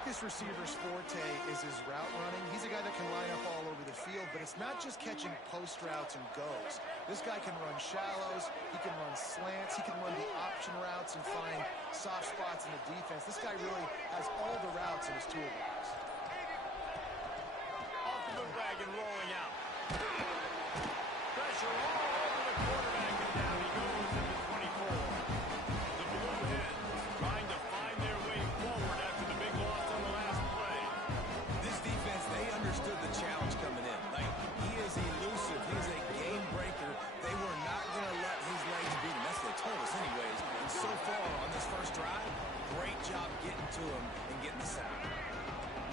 think this receiver's forte is his route running. He's a guy that can line up all over the field, but it's not just catching post routes and goes. This guy can run shallows, he can run slants, he can run the option routes and find soft spots in the defense. This guy really has all the routes in his toolbox. Off the wagon, rolling out. Pressure all over the quarterback, and down he goes at the 24. The Blue Hens trying to find their way forward after the big loss on the last play. This defense, they understood the challenge coming in. Like, he is elusive. He's a game breaker. They were not going to let his legs beat him. That's what they told us anyways. And so far on this first drive, great job getting to him and getting the sack.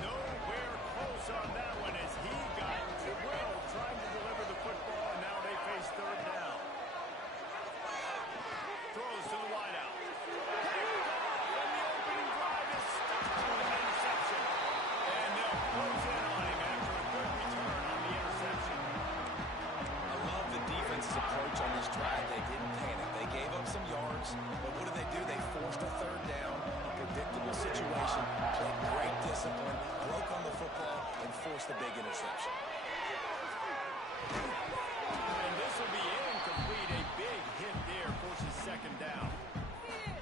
Nowhere close on that one as he got to Will trying to deliver the football, and now they face third down. Throws to the wideout. Picked off, and the opening drive is stopped with an interception. And they'll close in on him after a good return on the interception. I love the defense's approach on this drive. They didn't panic. They gave up some yards, but what did they do? They forced a third down, a predictable situation, played great discipline, broke on the football, and forced the big interception. And this will be incomplete. A big hit there forces second down.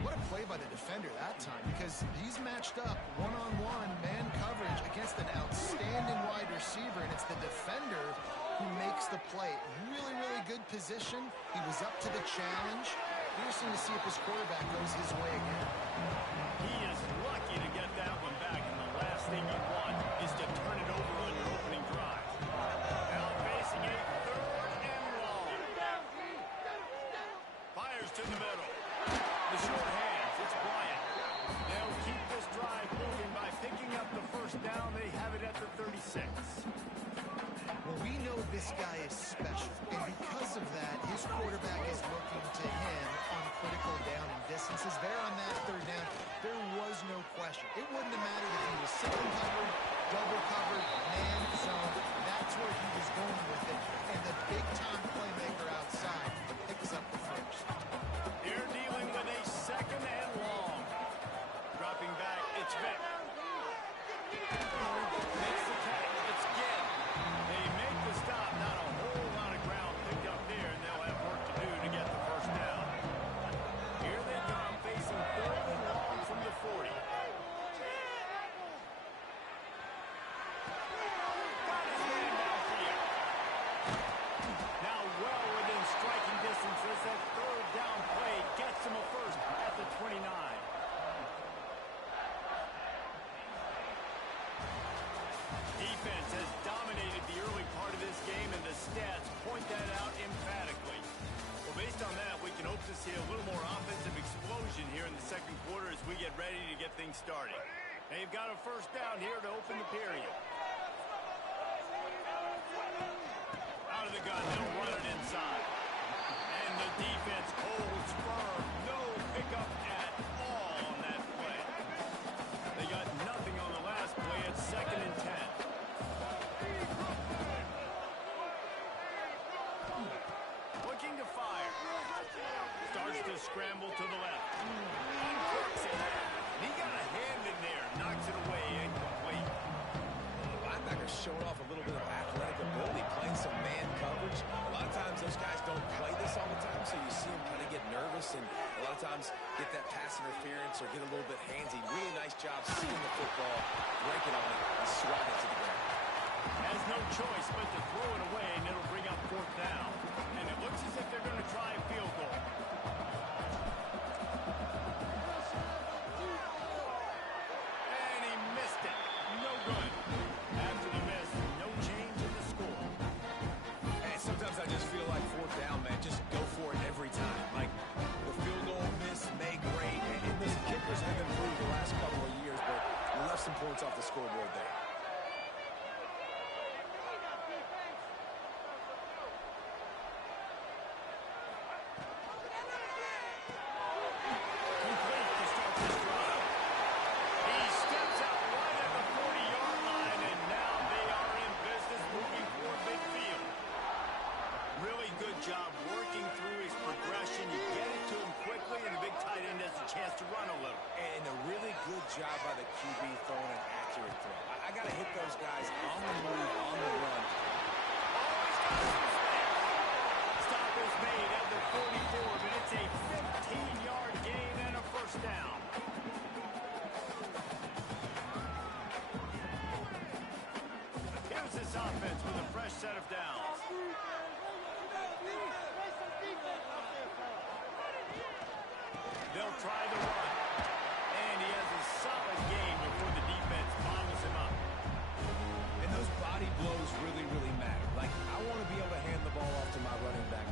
What a play by the defender that time, because he's matched up one-on-one man coverage against an outstanding wide receiver, and it's the defender who makes the play. Really, really good position. He was up to the challenge. Interesting to see if his quarterback goes his way again. He is lucky to get that one back, and the last thing you want is to turn it over on your opening drive. Now facing a third and long. Fires to the middle. The short hands, it's Bryant. They'll keep this drive moving by picking up the first down. They have it at the 36. Well, we know this guy is special, and because of that, his quarterback is looking to him on critical down and distances. There on that third down, there was no question. It wouldn't have mattered if he was single covered, double covered, man zone. That's where he was going with it, and the big-time playmaker outside picks up the first. They're dealing with a second and long. Dropping back, it's Vick. Makes the catch, it's Gibb. They make the stop, not a whole lot of ground picked up there, and they'll have work to do to get the first down. Here they come, facing third and long from the 40. Got his man downfield. Now well within striking distance as that third down play gets him a first at the 29. Defense has dominated the early part of this game, and the stats point that out emphatically. Well, based on that, we can hope to see a little more offensive explosion here in the second quarter as we get ready to get things started. They've got a first down here to open the period. Out of the gun, they'll run it inside. And the defense holds firm. No pickup at all on that play. They got nothing on the last play. It's 2nd and 10. Looking to fire. Starts to scramble to the left. Uncooks it. He got a hand in there. Knocks it away. Incomplete. Linebackers showing off a little bit of athletic ability, playing some man coverage. A lot of times those guys don't play this all the time, so you see them kind of get nervous and a lot of times get that pass interference or get a little bit handsy. Really nice job seeing the football, breaking on it, and swatting it to the ground. Has no choice but to throw it away, and it'll bring up fourth down. And it looks as if they're going to try a field goal. And he missed it. No good. After the miss, no change in the score. And sometimes I just feel like fourth down, man, just go for it every time. Like the field goal miss, make great. And listen, kickers have improved the last couple of years, but we left some points off the scoreboard there. Complete to start this drive. He steps out right at the 40-yard line, and now they are in business moving toward midfield. Really good job working through his progression. You get it to him quickly, and the big tight end has a chance to run a little. And a really good job by the QB throwing an accurate throw. I got to hit those guys on the move, on the run. Stop is made at the 44, but it's a 15-yard gain and a first down. Here's this offense with a fresh set of downs. They'll try the run. And he has a solid game before the defense bottles him up. And those body blows really, really matter. Like, I want to be able to hand the ball off to my running back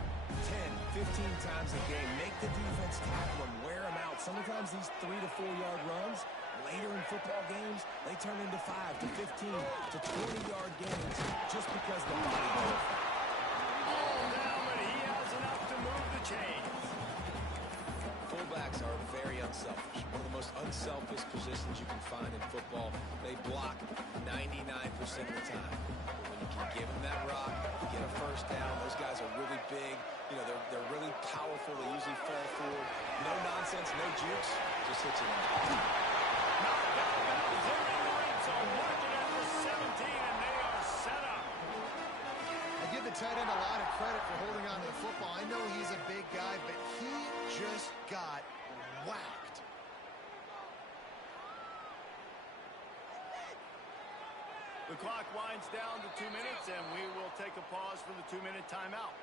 10, 15 times a game. Make the defense tackle him, wear him out. Sometimes these 3 to 4 yard runs, later in football games, they turn into 5 to 15 to 20-yard gains just because the body blow. All down, but he has enough to move the chains. Fullbacks are very unselfish. One of the most unselfish positions you can find in football. They block 99% of the time. But when you can give them that rock, get a first down, those guys are really big. You know, they're really powerful. They usually fall forward. No nonsense, no jukes. Just hits it in. Knocked out of bounds. They're in the red zone. Marking at the 17, and they are set up. I give the tight end a lot of credit for holding on to the football. I know he's a big guy, but he just got whacked. The clock winds down to 2 minutes, and we will take a pause for the 2-minute timeout.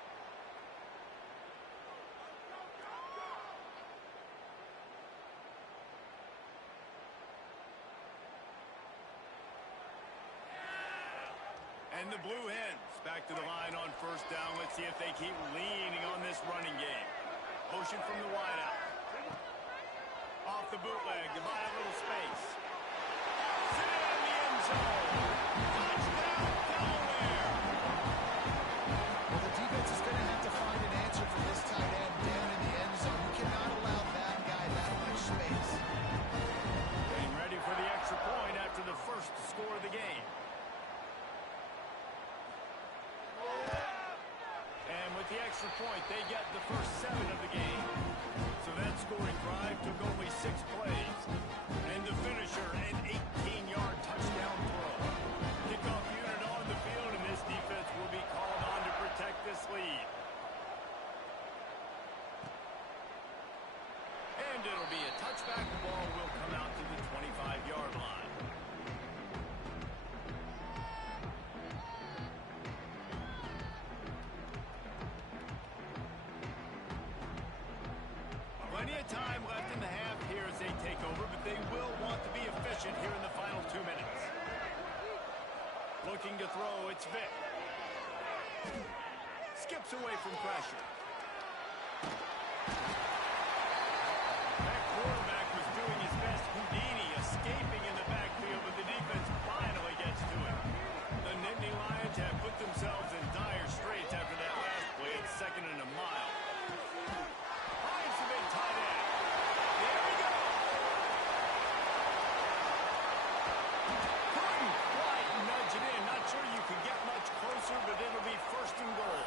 And the Blue Hens back to the line on first down. Let's see if they keep leaning on this running game. Motion from the wideout. Off the bootleg to buy a little space. Sit in the end zone. Touchdown, Delaware. Well, the defense is going to have to find an answer for this tight end down in the end zone. You cannot allow that guy that much space. Getting ready for the extra point after the first score of the game. And with the extra point, they get the first 7 of the game. So that scoring drive took only 6 plays. And the finisher, an 18-yard touchdown throw. Kickoff unit on the field, and this defense will be called on to protect this lead. And it'll be a touchback. The ball will come out to the 25-yard line. Plenty of time left in the half here as they take over, but they will want to be efficient here in the final 2 minutes. Looking to throw, it's Vick. Skips away from pressure. That quarterback was doing his best Houdini, escaping in the backfield, but the defense finally gets to him. The Nittany Lions have put themselves in dire straits after that last play. It's 2nd and a mile. Finds the big tight end. There we go. Couldn't quite nudge it in. Not sure you could get much closer, but it'll be 1st and goal.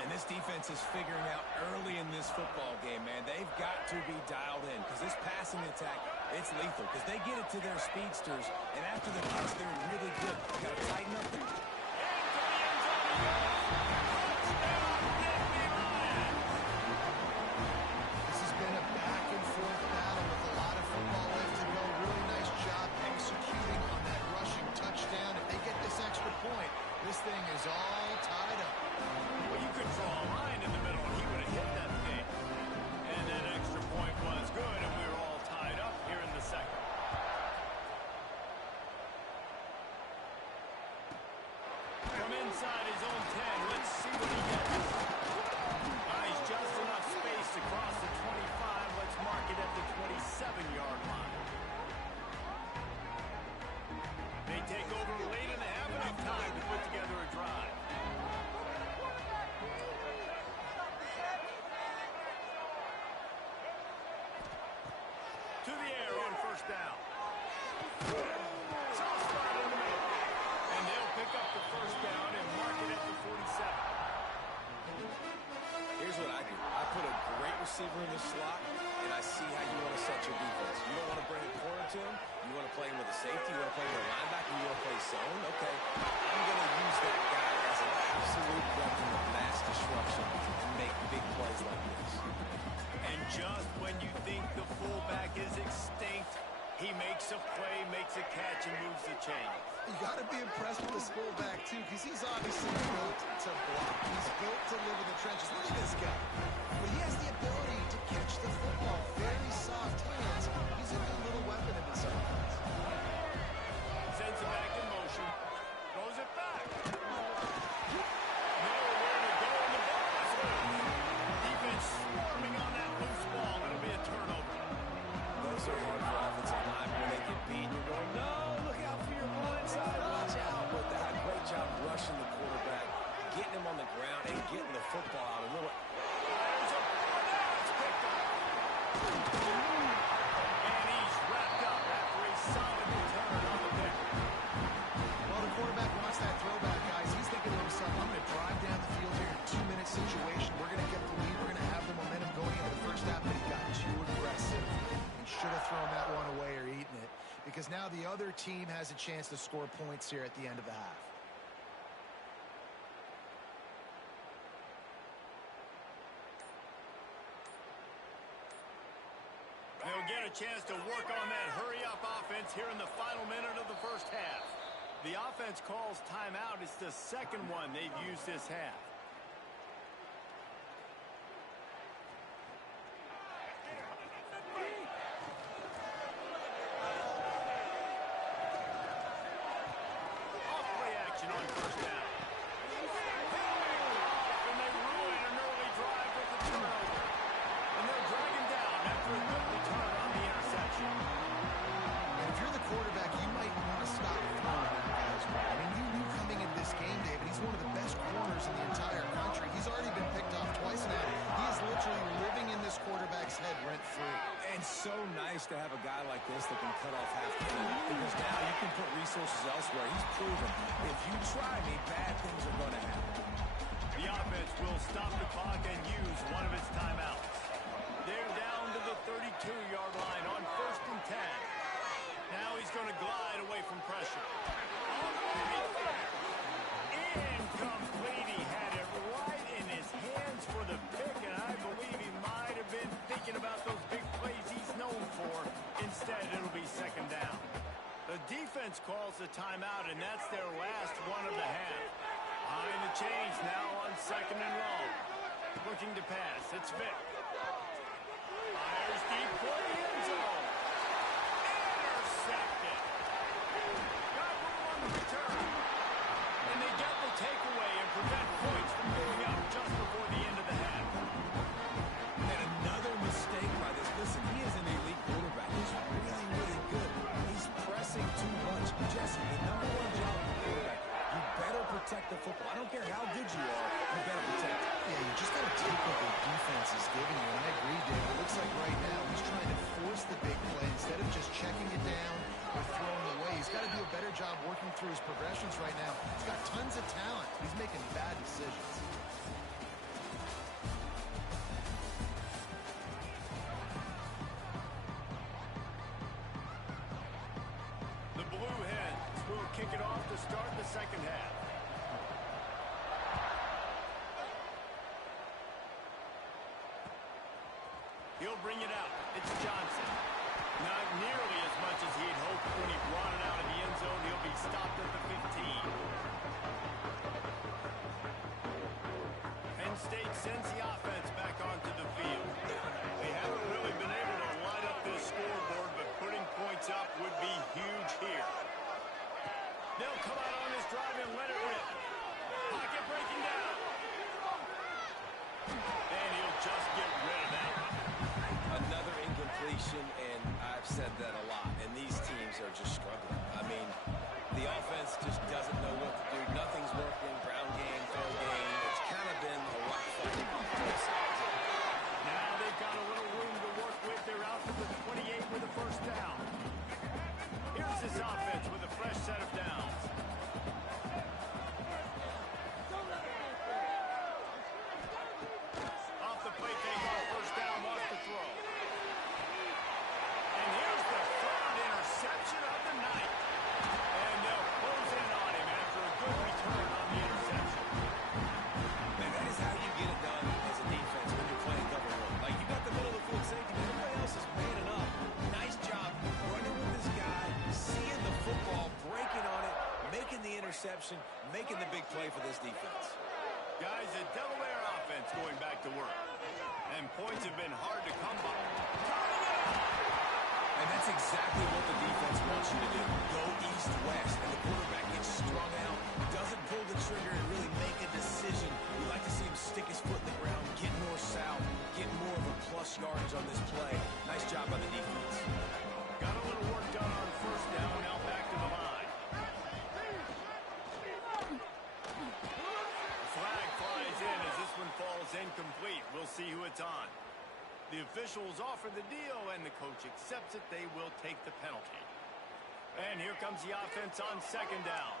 And this defense is figuring out early in this football game, man. They've got to be dialed in because this passing attack, it's lethal because they get it to their speedsters, and after the catch, they're really good. You got to tighten up there. This has been a back-and-forth battle with a lot of football left to go. Really nice job executing on that rushing touchdown. If they get this extra point, this thing is all tied up. Well, you could draw a line in the middle, and he would have hit that thing. And that extra point was good, and we were all tied up here in the second. From inside his own 10, let's see what he gets. He's just enough space to cross the 25. Let's mark it at the 27-yard line. They take over late in the half, enough time to put together a drive. To the air on first down. Soft spot in the middle. And they'll pick up the first down and mark it at the 47. Here's what I do. I put a great receiver in the slot, and I see how you want to set your defense. You don't want to break play him with a safety, you want to play him with a linebacker, you want to play zone. Okay, I'm going to use that guy as an absolute weapon of mass destruction and make big plays like this. And just when you think the fullback is extinct, he makes a play, makes a catch, and moves the chain. You got to be impressed with this fullback, too, because he's obviously built to block. He's built to live in the trenches. Look at this guy. But he has the ability to catch the football. Very soft hands. He's a good little weapon in this offense. Sends it back in motion. Throws it back. Nowhere to go, and the ball is loose. Defense swarming on that loose ball. It'll be a turnover. Those are hard for offensive line when they get beat. You're going, no, look out for your blind side. Watch out. But they had a great job rushing the quarterback, getting him on the ground, and getting the football out a little. There's a ball. Now it's picked up. And he's wrapped up after a solid return on the pick. Well, the quarterback wants that throwback, guys. He's thinking to himself, I'm going to drive down the field here in a 2-minute situation. We're going to get the lead. We're going to have the momentum going into the first half, but he got too aggressive and should have thrown that one away or eaten it, because now the other team has a chance to score points here at the end of the half. They'll get a chance to work on that hurry-up offense here in the final minute of the first half. The offense calls timeout. It's the second one they've used this half. Off-play action on first down. And they ruin an early drive with the turnover. And they'll drag him down after a good return on the interception. And if you're the quarterback, you might want to stop throwing that guy's way. I mean, you knew coming into this game, David, he's one of the best corners in the entire country. He's already been picked off twice now. He is literally living in this quarterback's head rent-free. And so nice to have a guy like this that can cut off half the field, because now you can put resources elsewhere. He's proven if you try me, bad things are going to happen. The offense will stop the clock and use one of its timeouts. They're down to the 32-yard line on 1st and 10. Now he's going to glide away from pressure. Incomplete. He had it right in his hands for the pick, and I believe he might have been thinking about those big plays he's known for. Instead, it'll be second down. The defense calls the timeout, and that's their last one of the half. Behind the chains now on 2nd and long. Looking to pass. It's Vick. Fires deep for the end zone. Intercepted. Got room on the return. And they get the takeaway and prevent points from going up just before the end of the half. And another mistake by this. Listen, he is an elite quarterback. He's really, really good. He's pressing too much. Jesse, the number one job of the quarterback, you better protect the football. I don't care how good you are, you better protect it. Yeah, you just got to take what the defense is giving you. And I agree, David. It looks like right now he's trying to force the big play instead of just checking it down or throwing away. He's got to do a better job working through his progressions right now. He's got tons of talent. He's making bad decisions. The Blue Hens will kick it off to start the second half. He'll bring it out. It's Johnson. Not nearly as much as he had hoped when he brought it out of the end zone. He'll be stopped at the 15. Penn State sends the offense back onto the field. They haven't really been able to light up this scoreboard, but putting points up would be huge here. They'll come out on this drive and let it rip. Pocket breaking down. And he'll just get rid of that one. Another incompletion, and I've said that a lot, and these teams are just struggling. I mean, the offense just doesn't know what to do. Nothing's working. Ground game, fair game. It's kind of been a rock fight on both sides. Now they've got a little room to work with. They're out to the 28 with a first down. Here's this offense with a fresh set of downs. Off the plate, they go first down, lost the throw. And here's the third interception of the night. interception, making the big play for this defense. Guys, the Delaware offense going back to work. And points have been hard to come by. And that's exactly what the defense wants you to do. Go east-west. And the quarterback gets strung out, doesn't pull the trigger and really make a decision. We like to see him stick his foot in the ground, get north-south, get more of a plus yardage on this play. Nice job by the defense. Got a little work done on first down, now back to the line. Flag flies in as this one falls incomplete. We'll see who it's on. The officials offer the deal, and the coach accepts it. They will take the penalty. And here comes the offense on second down.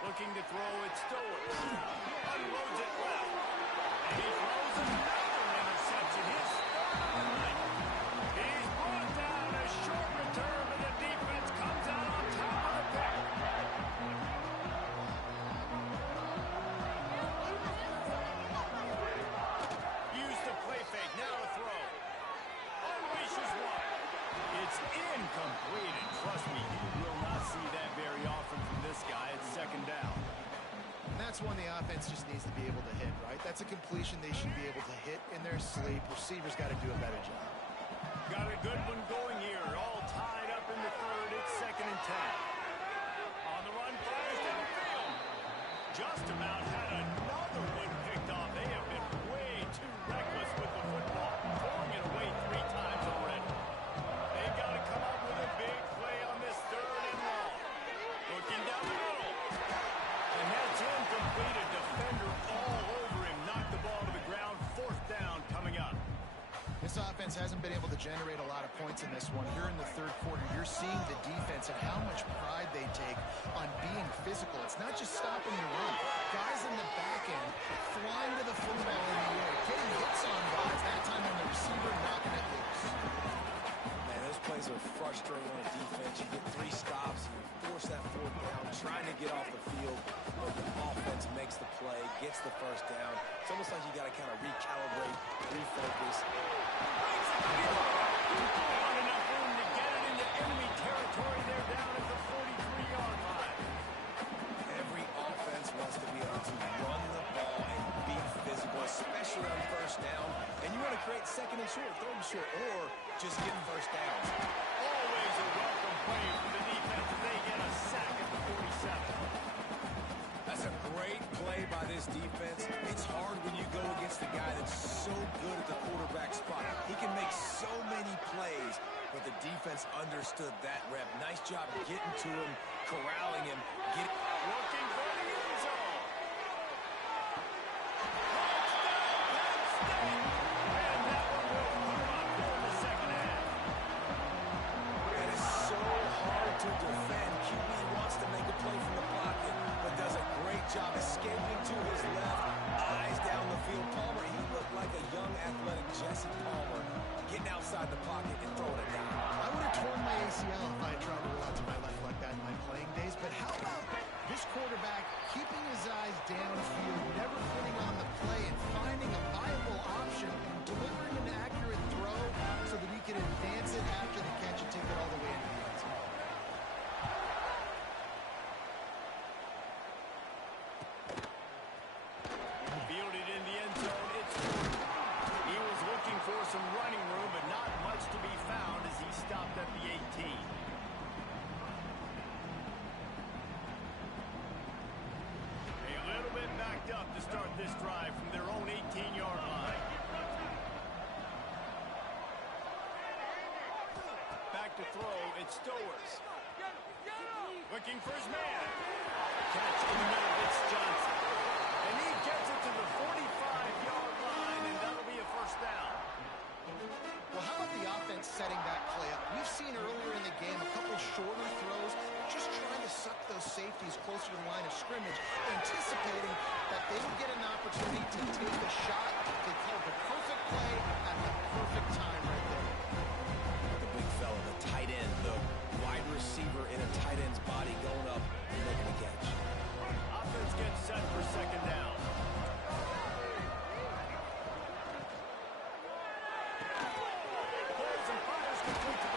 Looking to throw it, Stowers. Unloads it left. And he throws another interception. He's brought down a short return, but the defense comes out on top of the pick. Use the play fake. Now a throw. Unleashes one. It's incomplete, and trust me, you will not see that very often from this guy at second down. And that's one the offense just needs to be able to hit, right? That's a completion they should be able to hit in their sleep. Receivers got to do a better job. Got a good one going here. All tied up in the third. It's 2nd and 10. On the run, fires down the field. Just about had another one picked off. They have been way too reckless with the football, throwing it away 3 times already. They've got to come up with a big play on this 3rd and long. Looking down the middle. And that's incomplete. A defender all over him. Knocked the ball to the ground. 4th down coming up. This offense hasn't been able to generate a lot of points in this one. Here in the 3rd quarter, you're seeing the defense and how much pride they take on being physical. It's not just stopping the run. Guys in the back end flying to the football in the air, getting hits on guys, that time on the receiver, knocking it loose. Man, those plays are frustrating on a defense. You get 3 stops, you force that 4th down, trying to get off the field, but the offense makes the play, gets the 1st down. It's almost like you got to kind of recalibrate, refocus. Not enough room to get it into enemy territory. They're down at the 43-yard line. Every offense wants to be able to run the ball and be physical, especially on 1st down. And you want to create 2nd and short, 3rd and short, or just get 1st downs. Always a welcome play for the defense as they get a sack at the 47. That's a great play by this defense. It's hard when you go against a guy that's so good at the quarterback spot. He can make so many plays, but the defense understood that rep. Nice job getting to him, corralling him, Looking for the end zone. And that one will come up for the 2nd half. That is so hard to defend. QB wants to make a play from the pocket, but does a great job escaping to his left, eyes down the field. Palmer, he looked like a young, athletic Jesse Palmer, getting outside the pocket and throwing it down. I would have torn my ACL if I had tried to roll out to my left like that in my playing days, but how about this quarterback keeping his eyes downfield, never putting on the play, and finding a viable option and delivering an accurate throw so that he can advance it after the catch and take it all the way into the end zone. Fielded in the end zone. It's he was looking for some running room, but not much to be found as he stopped at the 18. A little bit backed up to start this drive from their own 18-yard line. Back to throw, it's Stowers. Looking for his man. Catch in the middle, it's Johnson. And he gets it to the 45-yard line, and that'll be a 1st down. Well, how about the offense setting that play up? We've seen earlier in the game a couple shorter throws, just trying to suck those safeties closer to the line of scrimmage, anticipating that they would get an opportunity to take a shot. They called the perfect play at the perfect time right there. The big fella, the tight end, the wide receiver in a tight end's body going up and making a catch. Offense gets set for 2nd down. Pulls and fires complete to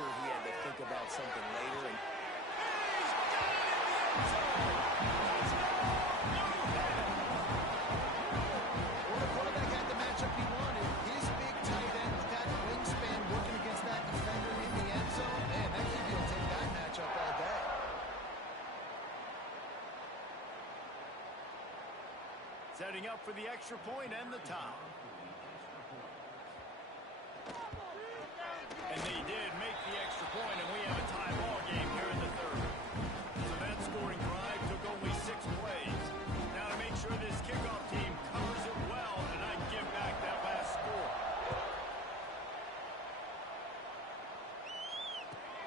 sure he had to think about something later. And well, the quarterback had the matchup he wanted. His big tight end with that wingspan working against that defender in the end zone. Man, that QB will take that matchup all day. Setting up for the extra point and the tie. And they did make the extra point, and we have a tie ball game here in the third. So that scoring drive took only 6 plays. Now to make sure this kickoff team covers it well and not give back that last score.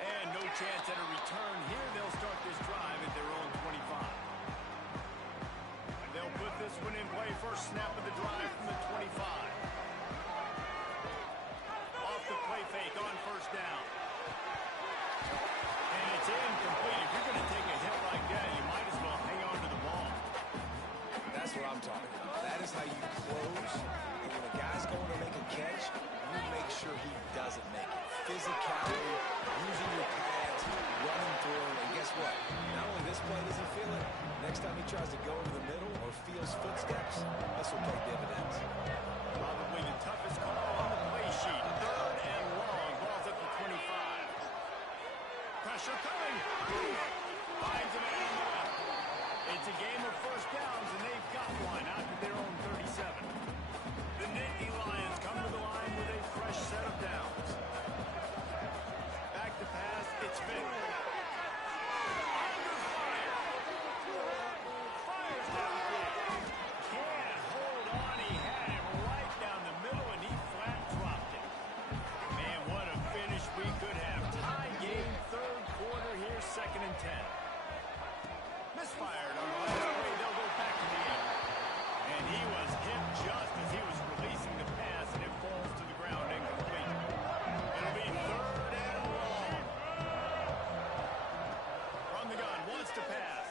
And no chance at a return here. They'll start this drive at their own 25. And they'll put this one in play. First snap of the drive from the 25. Play fake on first down. And it's incomplete. If you're going to take a hit like that, you might as well hang on to the ball. that's what I'm talking about. That is how you close. And when a guy's going to make a catch, you make sure he doesn't make it. Physicality, using your pads, running through, and guess what? Not only this play does he feel it, next time he tries to go over the middle or feels footsteps, this will pay dividends. Probably the toughest call on the play sheet. Third and long. Ball's at the 25. Pressure coming. Finds a man on the left. It's a game of first downs, and they've got one out to their own 37. The Nittany Lions come to the line with a fresh set of downs. Back to pass. It's Vick. Under fire. Fires downfield. Can't hold on. He had him right down the middle, and he flat dropped it. Man, what a finish we could have. Tie game, third quarter here, 2nd and 10. Misfired on the last play. They'll go back to the end. And he was hit just as he was releasing the pass, and it falls to the ground incomplete. It'll be third and long. From the gun, wants to pass.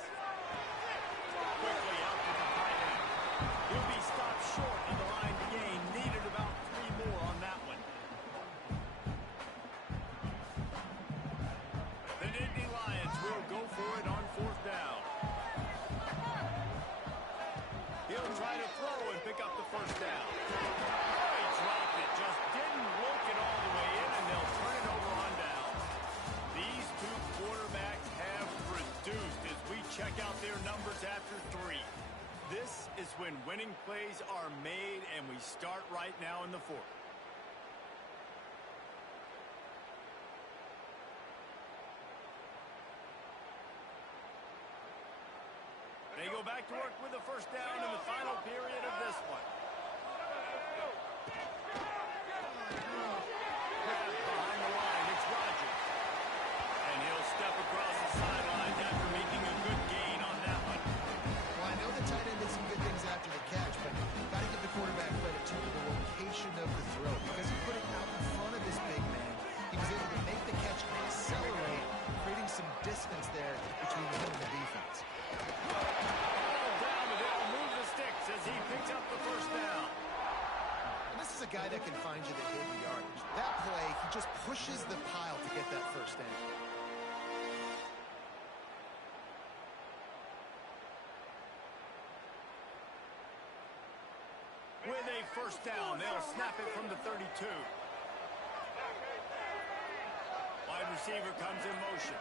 Quickly out to the tight end. He'll be stopped short at the line to gain. Needed about 3 more on that one. The Nittany Lions will go for it on 4th down. He'll try to throw and pick up the first down. Oh, he dropped it. Just didn't look it all the way in, and they'll turn it over on down. These two quarterbacks have produced as we check out their numbers after 3. This is when winning plays are made, and we start right now in the 4th. They go back to work with the first down in the final period of this one. Grab behind the line, it's Rodgers. And he'll step across the sidelines after making a good gain on that one. Well, I know the tight end did some good things after the catch, but you've got to give the quarterback credit, too, for the location of the throw. Because he put it out in front of this big man, he was able to make the catch and accelerate, creating some distance there between him and the defense. Down, but they'll move the sticks as he picks up the first down. And this is a guy that can find you the hidden yardage. That play, he just pushes the pile to get that first down. With a first down, they'll snap it from the 32. Wide receiver comes in motion.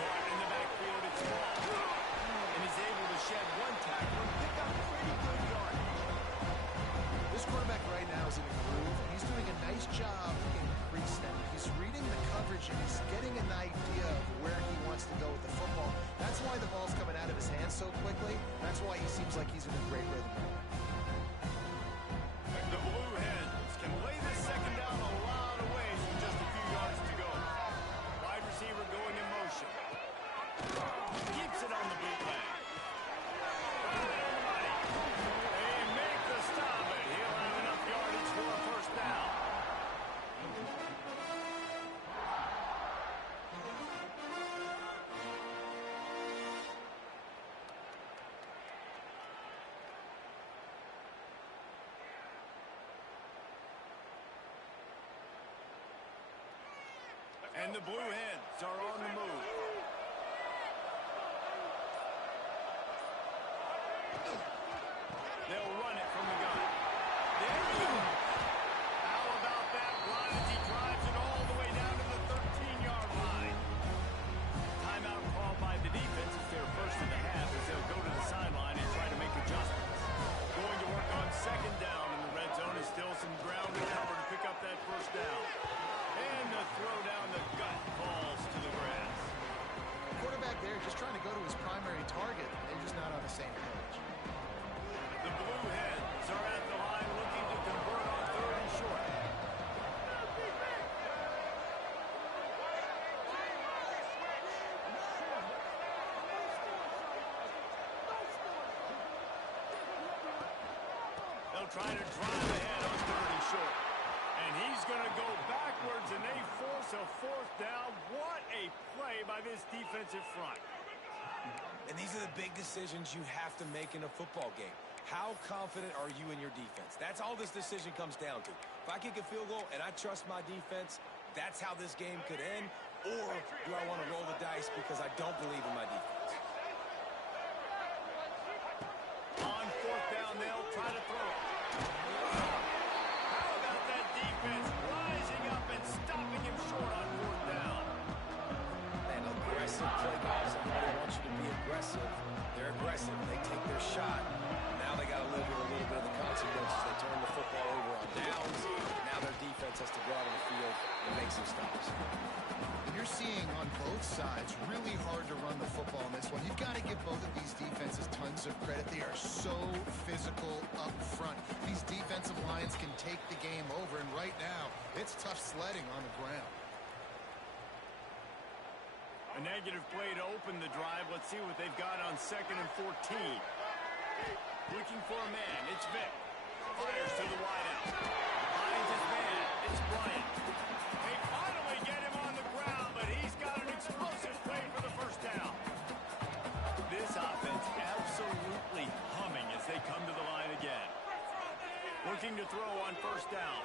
Caught in the backfield, it's Ball. And he's able to shed one tackle and pick up pretty good yardage. This quarterback right now is in a groove. He's doing a nice job in pre-snap. He's reading the coverage and he's getting an idea of where he wants to go with the football. That's why the ball's coming out of his hands so quickly. That's why he seems like he's in a great rhythm. The Blue Hens can lay this second down a lot of ways with just a few yards to go. Wide receiver going in motion. Keeps it on the bootleg. They make the stop, but he'll have enough yardage for a first down. And the Blue Hens are on the move. They'll run it from the gun. There you go. How about that run as he drives it all the way down to the 13-yard line? Timeout called by the defense. It's their first of the half as they'll go to the sideline and try to make adjustments. Going to work on second down in the red zone is still some ground to cover to pick up that first down. And the throw down the gut falls to the grass. The quarterback there just trying to go to his primary target. They're just not on the same page. The Blue Hens are at the line looking to convert on third and short. They'll try to drive ahead on third and short. And he's going to go backwards, and they force a fourth down. What a play by this defensive front. And these are the big decisions you have to make in a football game. How confident are you in your defense? That's all this decision comes down to. If I kick a field goal and I trust my defense, that's how this game could end. Or do I want to roll the dice because I don't believe in my defense? On fourth down, they'll try to throw it. How about that defense rising up and stopping him short on fourth down? Man, aggressive play calls. Everybody wants you to be aggressive. They're aggressive. They take their shot. Now they got to live with a little bit of the consequences. They turn the football over on downs. Now their defense has to go out on the field and make some stops. And you're seeing on both sides really hard to run the football in this one. You've got to give both of these defenses tons of credit. They are so physical up front. These defensive lines can take the game over, and right now it's tough sledding on the ground. A negative play to open the drive. Let's see what they've got on 2nd and 14. Looking for a man. It's Vick. Fires to the wideout. Finds his man. It's Bryant. They finally get him on the ground, but he's got an explosive play for the first down. This offense absolutely humming as they come to the line again. Looking to throw on first down.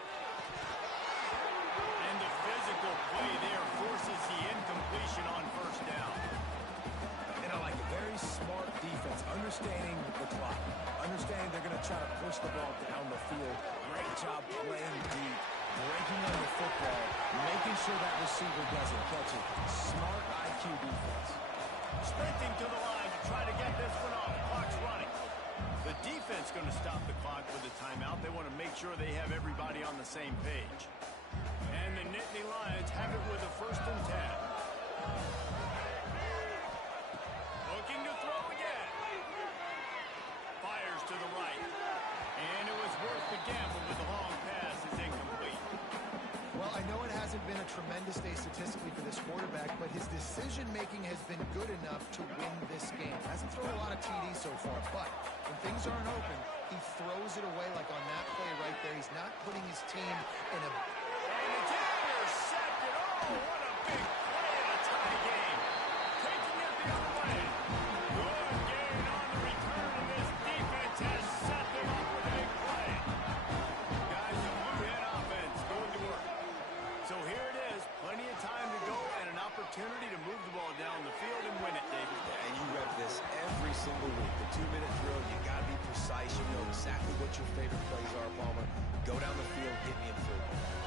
And the physical play there forces the incompletion on first down. And I like a very smart defense, understanding the clock, understanding they're going to try to push the ball down the field. Great job playing deep, breaking on the football, making sure that receiver doesn't catch it. Smart IQ defense. Sprinting to the line to try to get this one off. Clock's running. The defense going to stop the clock with a timeout. They want to make sure they have everybody on the same page. And the Nittany Lions have it with a 1st and 10. Looking to throw again. Fires to the right. And it was worth the gamble, but the long pass is incomplete. Well, I know it hasn't been a tremendous day statistically for this quarterback, but his decision-making has been good enough to win this game. Hasn't thrown a lot of TDs so far, but when things aren't open, he throws it away like on that play right there. He's not putting his team in a... And it's intercepted. Oh, what a big play in a tie game. Taking it the other way. Good gain on the return, and this defense has set them up with a big play. Guys, the Blue Hen offense going to work. So here it is. Plenty of time to go and an opportunity to move the ball down the field and win it, David. And you rep this every single week. The 2-minute drill, you got to be precise. You know exactly what your favorite plays are, Palmer. Go down the field, get me in field.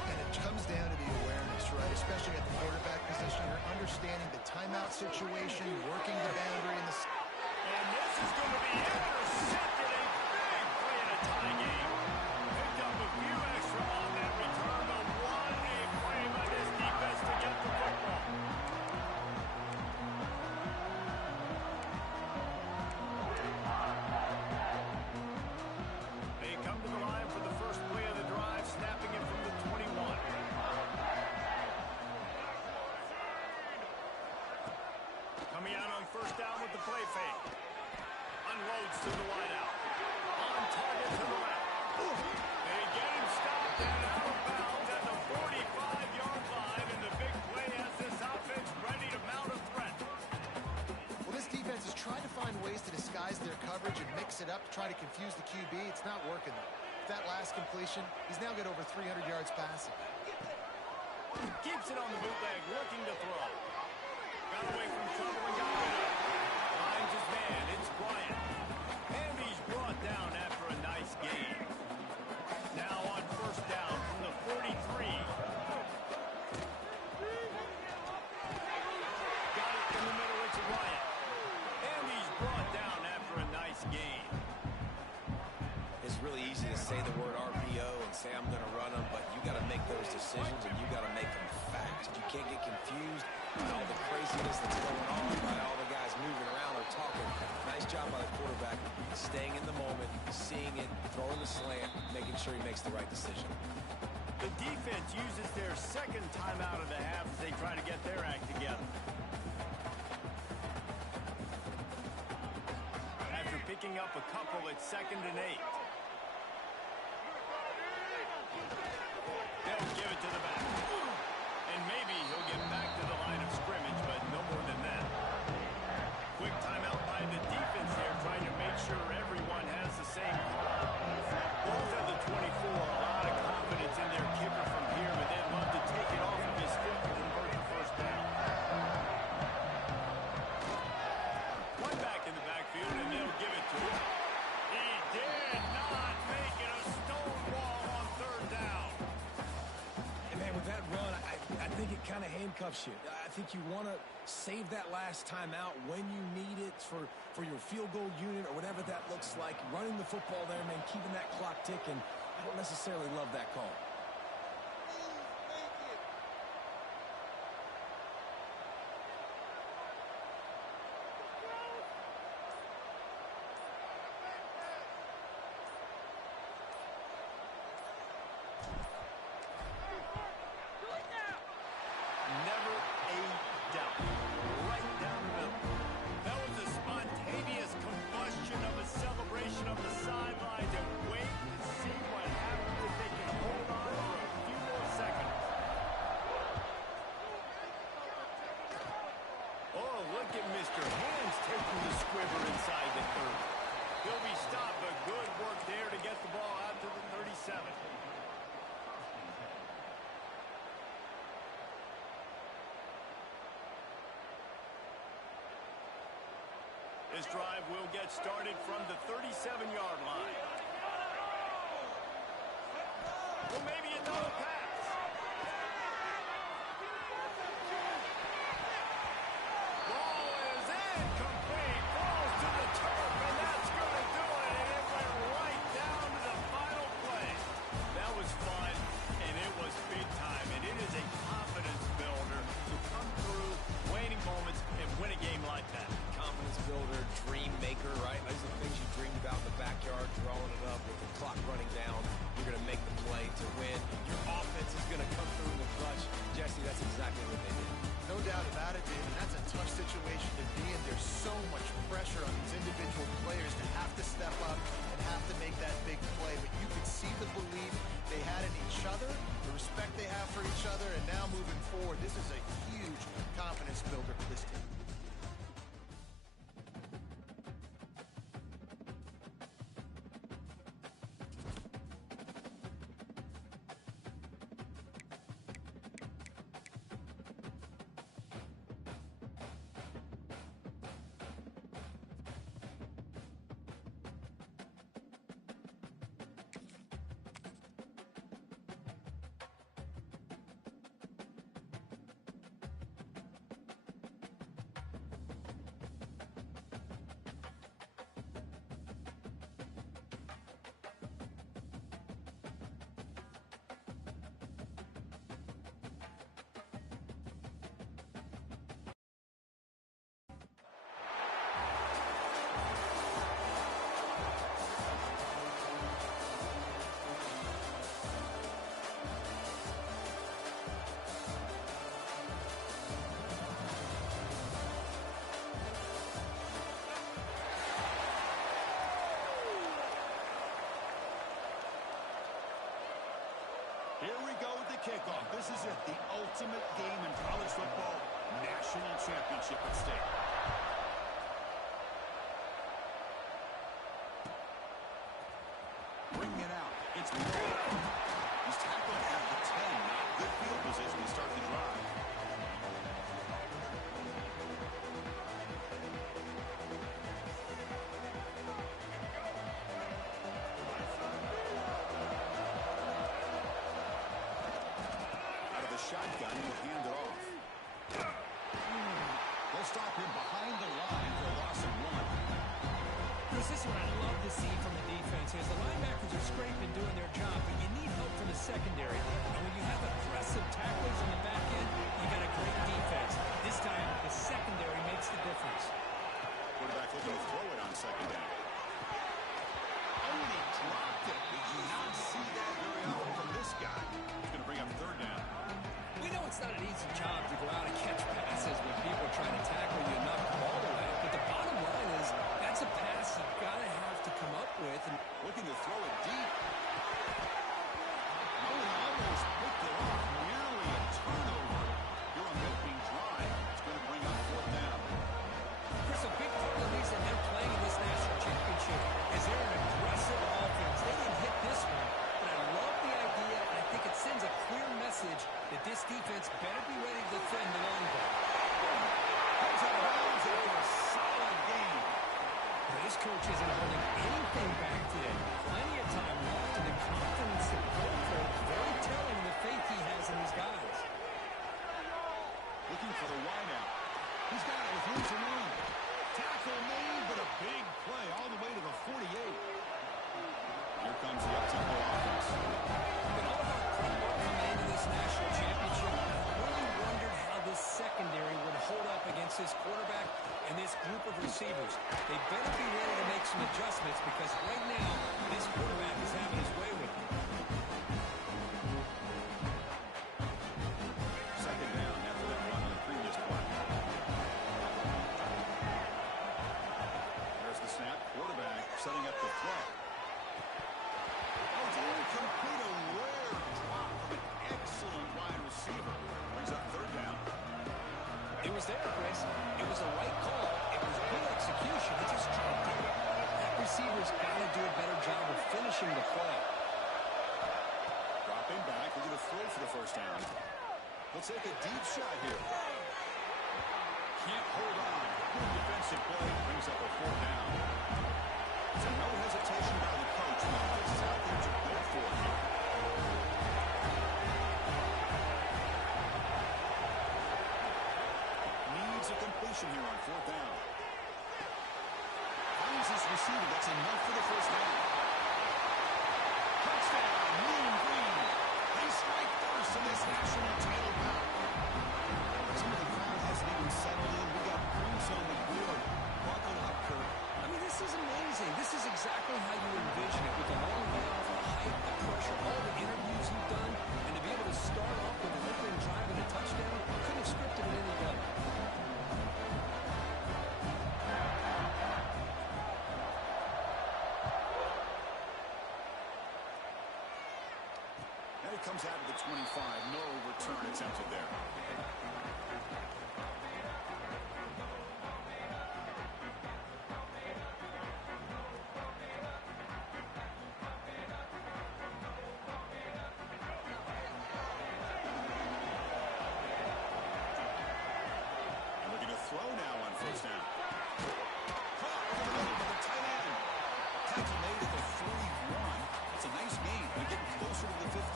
And it comes down to the awareness, right? Especially at the quarterback position. You're understanding the timeout situation, working the boundary in the... And this is going to be intercepted. A big play in a tie game. Picked up a few extra on that return, but what a play by this defense to get the football. They come to the line for the first play of the drive, snapping it from the 21. Coming out on first down with the play fake. Unloads to the wideout. On target to the left. They get him stopped and out of bounds at the 45-yard line, and the big play has this offense ready to mount a threat. Well, this defense has tried to find ways to disguise their coverage and mix it up to try to confuse the QB. It's not working, though. That last completion, he's now got over 300 yards passing. Keeps it on the bootleg, looking to throw. Got away from trouble and got rid of it. Finds his man. It's Bryant. And he's brought down after a nice gain. Now on first down from the 43. Got it in the middle. It's Bryant. And he's brought down after a nice gain. It's really easy to say the word RPO and say I'm going to run them, but you got to make those decisions and you got to make them fast. You can't get confused by all the craziness that's going on, by all the guys moving around or talking. Nice job by the quarterback, staying in the moment, seeing it, throwing the slant, making sure he makes the right decision. The defense uses their second timeout of the half as they try to get their act together. After picking up a couple, it's 2nd and 8. They'll give it to the back. And maybe he'll get back to the line of scrimmage, but no more than that. Quick timeout by the defense there, trying to make sure everyone has the same call. Both at the 24, a lot of confidence in their kicker from here, but they'd love to take it off of his foot and convert the first down. One back in the backfield, and they'll give it to him. He did not make it a stone wall on 3rd down. And man, with that run, I think it kind of handcuffs you. I think you want to save that last timeout when you need it for your field goal unit or whatever that looks like. Running the football there, man, keeping that clock ticking. I don't necessarily love that call. Never a doubt. Right down the middle. That was a spontaneous combustion of a celebration of the sidelines, and wait to see what happens if they can hold on for a few more seconds. Oh, look at Mr. Hands taking the squiver inside the 30. He'll be stopped, but good work there to get the ball out to the 37. This drive will get started from the 37-yard line. Well, maybe another pass. Ball is incomplete. Falls to the turf, and that's going to do it. And it went right down to the final play. That was fun, and it was big time. And it is a confidence builder to come through waning moments and win a game like that. Confidence builder, dream maker, right? Those are the things you dreamed about in the backyard, drawing it up with the clock running down. You're going to make the play to win. Your offense is going to come through in the clutch. Jesse, that's exactly what they did. No doubt about it, David. That's a tough situation to be in. There's so much pressure on these individual players to have to step up and have to make that big play. But you could see the belief they had in each other, the respect they have for each other, and now moving forward, this is a huge confidence builder for this team. Here we go with the kickoff. This is it, the ultimate game in college football. National championship at stake. Bring it out. It's Moore. He's tackled at the 10. Not good field position. position to start the drive. Out of the shotgun, he'll hand it off. They'll stop him behind the line for a loss of 1. This is what I love to see from the defense is the linebackers are scraping, doing their job, but you need help from the secondary. And when you have aggressive tacklers on the back end, you got a great defense. This time, the secondary makes the difference. Quarterback looking to throw it on second down. Oh, and he dropped it. We do not see that very often from this guy. He's going to bring up third down. We know it's not an easy job to go out and catch passes when people are trying to tackle you and knock the ball away. But the bottom line is that's a pass you've got to have to come up with. And Looking to throw it deep. Oh, he almost picked it off. Nearly a turnover. Here on the opening drive. It's going to bring up fourth down. Chris, a big part of the reason they're playing in this national championship is they're an aggressive offense. They didn't hit this one, but I love the idea, and I think it sends a clear message that this defense better be ready to defend the long ball. Comes out of bounds after a solid game. Now, this coach isn't holding anything back today. Plenty of time left, and the confidence to go for it is very telling of the faith he has in these guys. Looking for the wideout. He's got it with room to run. Tackle made, but a big play all the way to the 48. Here comes the up-tempo offense. With all of our prep work coming into this national championship, I really wondered how this secondary would hold up against this quarterback and this group of receivers. They better be ready to make some adjustments because right now, this quarterback is having his way with them. Second down after that run on the previous play. There's the snap. Quarterback setting up the throw. Oh, it's incomplete. A rare drop from an excellent wide receiver. Brings up third down. It was there, Chris. It was the right call. It was good execution. It just dropped it. That receiver's got to do a better job of finishing the play. Dropping back. We're going to throw for the first down. He'll take a deep shot here. Can't hold on. Good defensive play. Brings up a fourth down. So no hesitation by the coach. The offense is out there to go for it here. Needs a completion here on fourth down. Finds his receiver. That's enough for the first down. Touchdown, Mean Green. They strike first in this national title bout. Some of the crowd hasn't even settled in. We got crews on the board. Buckle up, Kurt. I mean, this is amazing. This is exactly how you envision it with the long layoff, the height, the pressure, all the interviews you've done, and to be able to start off with an opening drive and a touchdown, couldn't have scripted it any better. Now he comes out of the 25. No return attempted there. And looking to throw now on first down. Caught over the middle by the tight end. Tackle made at the 31. It's a nice gain. They're getting closer to the 50.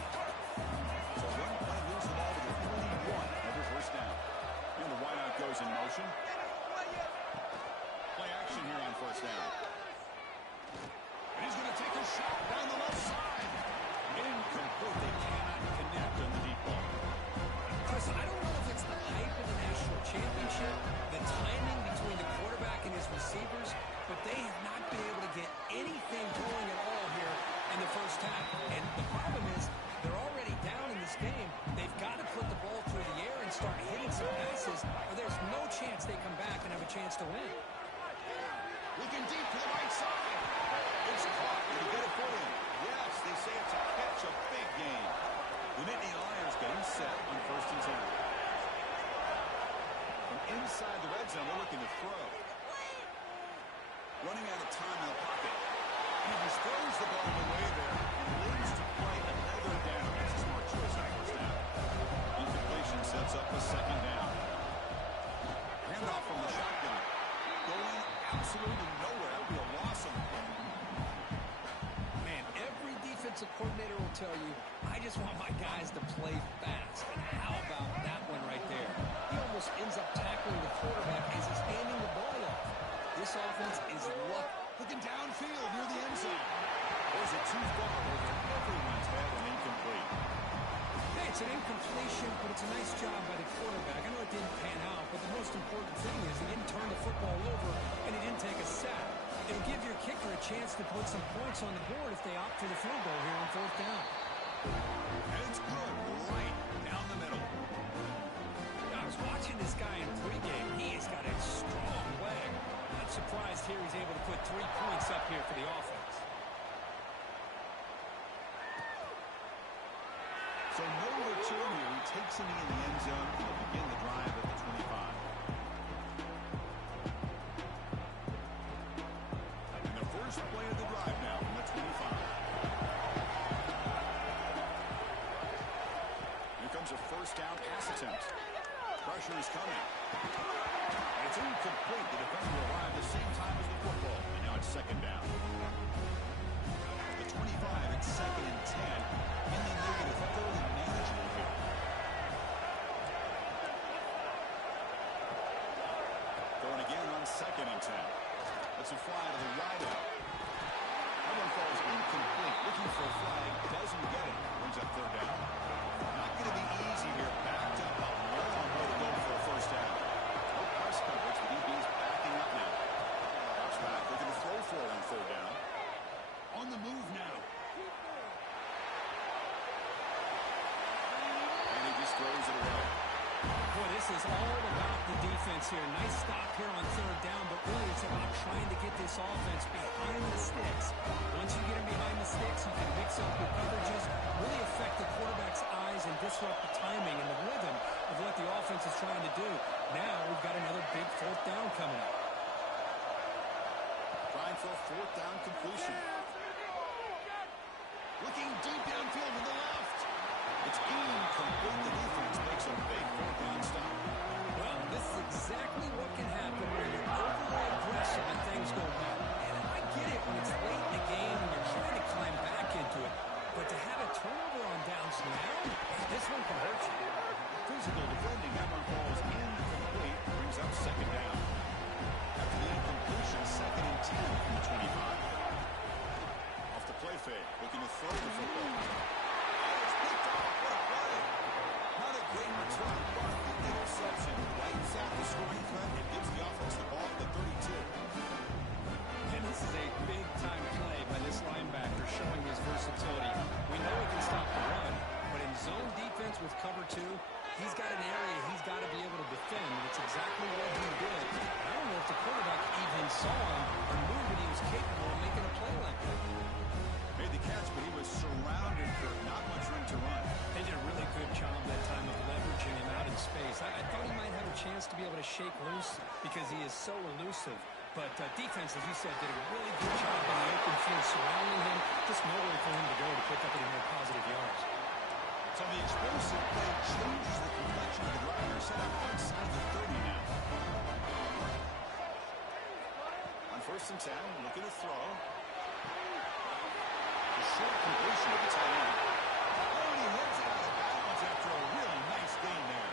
So run play moves the ball to the 41. Another first down. And the wideout goes in motion. Play action here on first down. And he's going to take a shot down the left side. Incomplete. They cannot connect on the deep ball. Chris, I don't know if it's the hype of the national championship, the timing between the quarterback and his receivers, but they have not been able to get anything going at all here in the first half. And the problem is they're already down in this game. They've got to put the ball through the air and start hitting some passes, or there's no chance they come back and have a chance to win. Looking deep to the right side. It's caught. Did he get a foot in? Yes, they say it's a catch, a big game. The Nittany Lions getting set on first and 10. From inside the red zone, they're looking to throw. Running out of time in the pocket. He just throws the ball away there and leads to play another down. That's a smart choice on first down. You can offensive coordinator will tell you, I just want my guys to play fast. And how about that one right there? He almost ends up tackling the quarterback as he's handing the ball off. This offense is lucky. Looking downfield near the end zone. There's a too far over everyone's head and incomplete. Hey, it's an incompletion, but it's a nice job by the quarterback. I know it didn't pan out, but the most important thing is he didn't turn the football over and he didn't take a sack. It'll give your kicker a chance to put some points on the board if they opt for the field goal here on 4th down. And it's good, right down the middle. I was watching this guy in pregame. He has got a strong leg. Not surprised here he's able to put 3 points up here for the offense. So no return here. He takes it in the end zone and will begin the drive at the 25. And the first play of the drive now from the 25. Here comes a first down pass attempt. Pressure is coming. And it's incomplete. The defender arrived at the same time as the football. And now it's second down. The 25 at 2nd and 10. In the negative, fairly manageable here. Going again on 2nd and 10. That's a fly to the right out. That one falls incomplete. Looking for a flag. Doesn't get it. Brings up 3rd down. Not going to be easy here. Backed up a long way to go for a first down. No press coverage. The DB's backing up now. Drops back. Looking to throw for it on 3rd down. On the move now. Throws it away. Boy, this is all about the defense here. Nice stop here on 3rd down, but really it's about trying to get this offense behind the sticks. Once you get them behind the sticks, you can mix up your coverages, really affect the quarterback's eyes and disrupt the timing and the rhythm of what the offense is trying to do. Now we've got another big 4th down coming up. Trying for a 4th down completion. Looking deep downfield to the left. It's incomplete. The defense makes a big 4th down stop. Well, this is exactly what can happen when you're overly aggressive and things go well. And I get it when it's late in the game and you're trying to climb back into it. But to have a turnover on downs now, this one can hurt you. Physical defending. That one falls incomplete. Brings up 2nd down. After the incompletion, 2nd and 10 from the 25. Off the play fake. Looking to throw the football. Great return, but the interception wipes out the scoring threat and gives the offense the ball at the 32. And this is a big-time play by this linebacker showing his versatility. We know he can stop the run, but in zone defense with cover 2, he's got an area he's got to be able to defend. It's exactly what he did. I don't know if the quarterback even saw him or knew that he was capable of making a play like that. Made the catch, but he was surrounded for not much room to run. They did a really good job that time of leveraging him out in space. I thought he might have a chance to be able to shake loose because he is so elusive. But defense, as you said, did a really good job in the open field surrounding him. Just nowhere for him to go to pick up any more positive yards. So the explosive play changes the complexion of the drive. They're set up outside the 30 now. On 1st and 10, looking to throw. Short completion of the tight end. Oh, and he heads it out of bounds after a really nice gain there.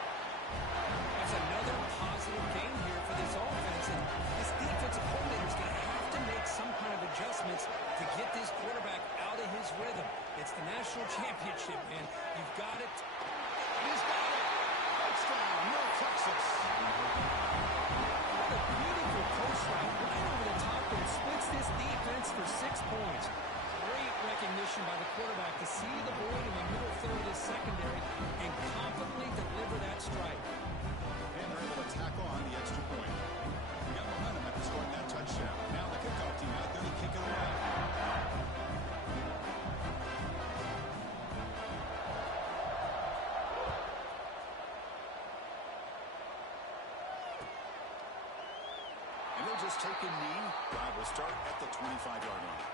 That's another positive gain here for this offense, and this defensive coordinator is going to have to make some kind of adjustments to get this quarterback out of his rhythm. It's the national championship, man. You've got it. He's got it. Touchdown, North Texas. What a beautiful post route right over the top and splits this defense for 6 points. Great recognition by the quarterback to see the void in the middle third of this secondary and confidently deliver that strike. And they're able to tack on the extra point. We got momentum after scoring that touchdown. Now the kickoff team out there to kick it away. And they'll just take a knee. Drive will start at the 25-yard line.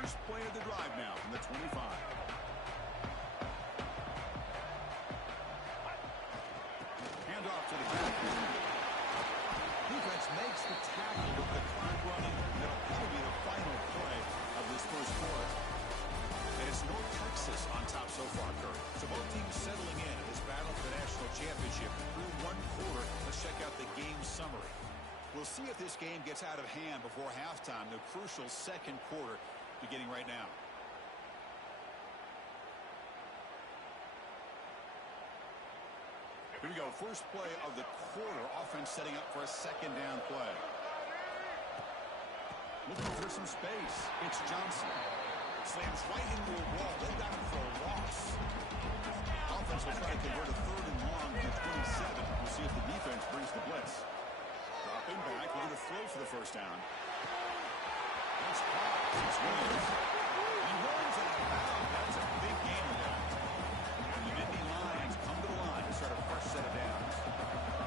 First play of the drive now from the 25. Hand off to the back. Defense makes the tackle with the clock running. That'll probably be the final play of this first quarter. And it's North Texas on top so far, Curry. So both teams settling in this battle for the national championship through one quarter. Let's check out the game summary. We'll see if this game gets out of hand before halftime, the crucial second quarter beginning right now. Here we go. First play of the quarter. Offense setting up for a second down play. Looking for some space. It's Johnson. Slams right into a wall. They got him for a loss. Offense will try to convert a third and long to 27. We'll see if the defense brings the blitz. Dropping back. We're going to throw for the first down. That's caught. It's Williams. He runs out of bounds. That's a big gain of that. And the Nittany Lions come to the line to start a fresh set of downs.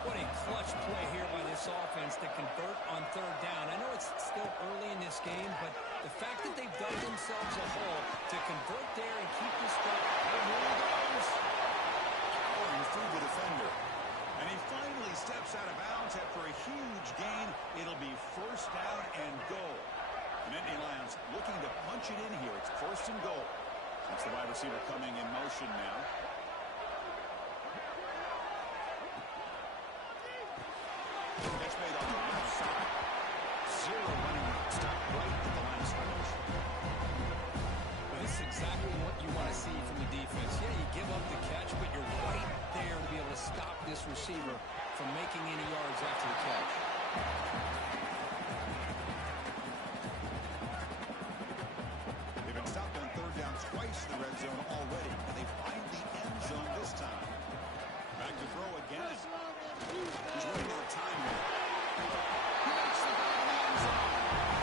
What a clutch play here by this offense to convert on third down. I know it's still early in this game, but the fact that they've dug themselves a hole to convert there and keep this drive. Going through the defender. And he finally steps out of bounds after a huge gain. It'll be first down and goal. The Nittany Lions looking to punch it in here. It's first and goal. That's the wide receiver coming in motion now. That's made on the left side. Zero running route. Stop right at the line of scrimmage. Well, this is exactly what you want to see from the defense. Yeah, you give up the catch, but you're right there to be able to stop this receiver from making any yards after the catch. They've been stopped on third down twice in the red zone already, and they find the end zone this time. Back to throw again. He's running out of time here. He makes the play in the end zone.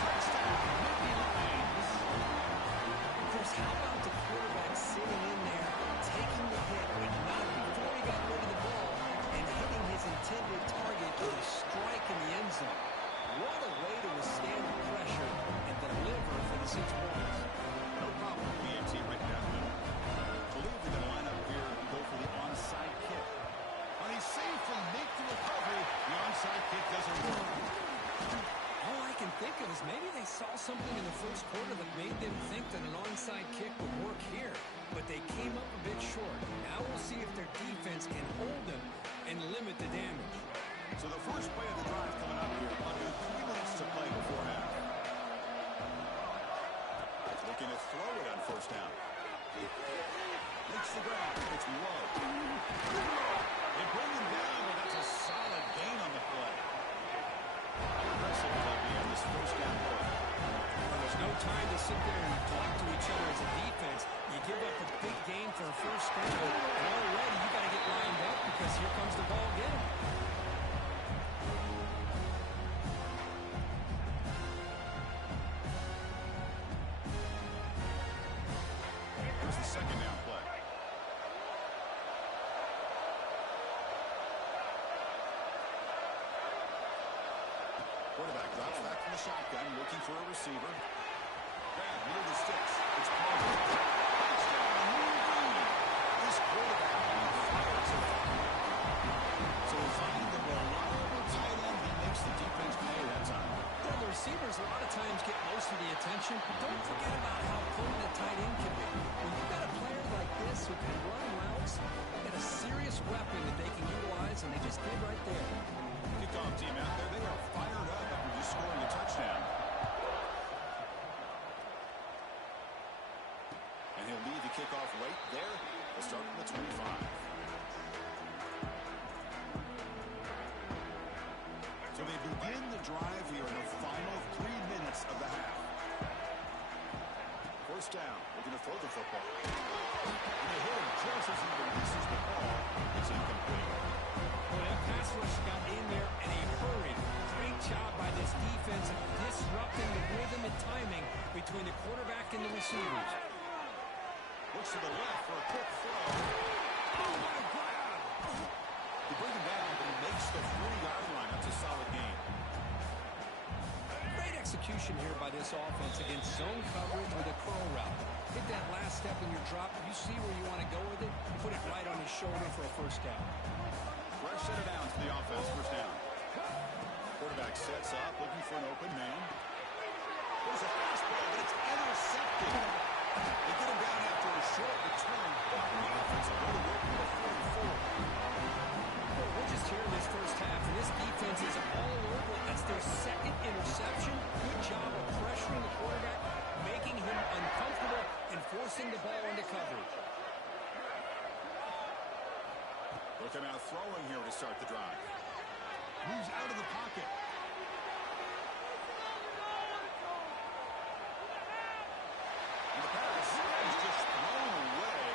Touchdown, Nittany Lions. Of course, how about the quarterback sitting in there, taking the hit, but not before he got rid of the ball, and hitting his intended target with a strike in the end zone. What a way to withstand the pressure and deliver for the 6 points. No problem with BMT right down the middle. Believe they're going to line up here and go for the onside kick. And he safely makes the recovery. The onside kick doesn't work. All I can think of is maybe they saw something in the first quarter that made them think that an onside kick would work here. But they came up a bit short. Now we'll see if their defense can hold them and limit the damage. So the first play of the drive coming up here. Under 3 minutes to play before half. Looking to throw it on first down. Makes the grab. It's low. They bring him down, but that's a solid gain on the play. How aggressive will that be on this first down play? Well, there's no time to sit there and talk to each other as a defense. You give up a big gain for a first down, and already you got to get lined up because here comes the ball again. Here's the second down play. Quarterback drops back from the shotgun, looking for a receiver. Grab near the sticks. It's Palmer. Touchdown, Mooney. This quarterback on fire so far. So we find the reliable tight end. He makes the defense pay that time. Well, the receivers a lot of times get most of the attention, but don't forget about how potent a tight end can be. When you've got a player like this who can run routes, they've got a serious weapon that they can utilize, and they just did right there. Kickoff team out there. They are fired up after just scoring a touchdown. And he'll lead the kickoff right there. They'll start from the 25. So they begin the drive here in the final 3 minutes of the half. First down. Looking to throw the football. And they hit him just as he releases the ball. It's incomplete. Well, that pass rush got in there in a hurry. Great job by this defense of disrupting the rhythm and timing between the quarterback and the receivers. Looks to the left for a quick throw. Oh, what a grab! They bring him down, but he makes the 40-yard line. That's a solid gain. Great execution here by this offense against zone coverage with a curl route. Hit that last step in your drop. You see where you want to go with it. Put it right on his shoulder for a first down. Fresh set of downs for the offense. First down. Quarterback quarterback sets up, looking for an open man. There's a fastball, but it's intercepted. They get him down after a short return. The offense will go to work with a 44. Well, we're just here in this first half, and this defense is all over. That's their second interception. Good job of pressuring the quarterback, making him uncomfortable, and forcing the ball into coverage. Looking out throwing here to start the drive. Moves out of the pocket. And the pass is just thrown away.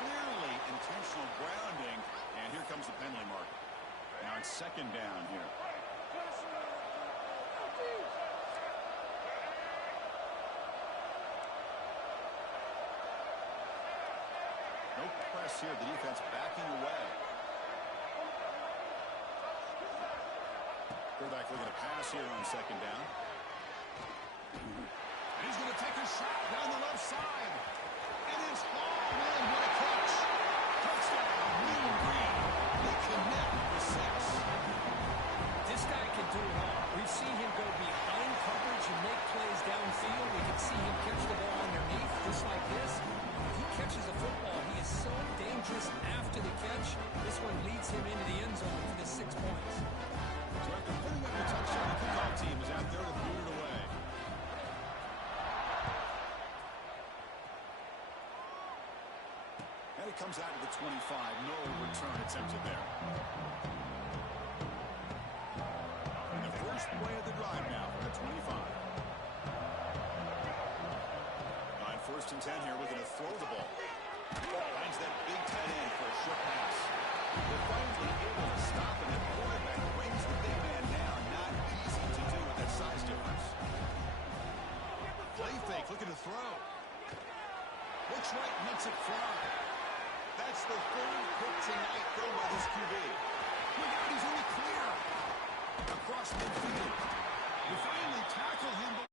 Clearly intentional grounding. And here comes the penalty mark. Now it's second down here. No press here. The defense backing away. Quarterback looking to pass here on second down. And he's going to take a shot down the left side. It is hauled in. What a catch. Touchdown, Mean Green. They connect for 6. This guy can do it all. We've seen him go behind coverage and make plays downfield. We can see him catch the ball underneath, just like this. If he catches the football, he is so dangerous after the catch. This one leads him into the end zone for the 6 points. So after putting up the touchdown, the kickoff team is out there to boot it away. And it comes out to the 25. No return attempted there. And the first play of the drive now for the 25. On 1st and 10 here, looking to throw the ball. Finds that big tight end for a short pass. They're finally able to stop him. That quarterback brings the big man down. Not easy to do with that size difference. Play fake, looking to throw. Looks right, lets it fly. That's the 3rd pick tonight thrown by this QB. Look out, he's in the clear. Across midfield. We finally tackle him.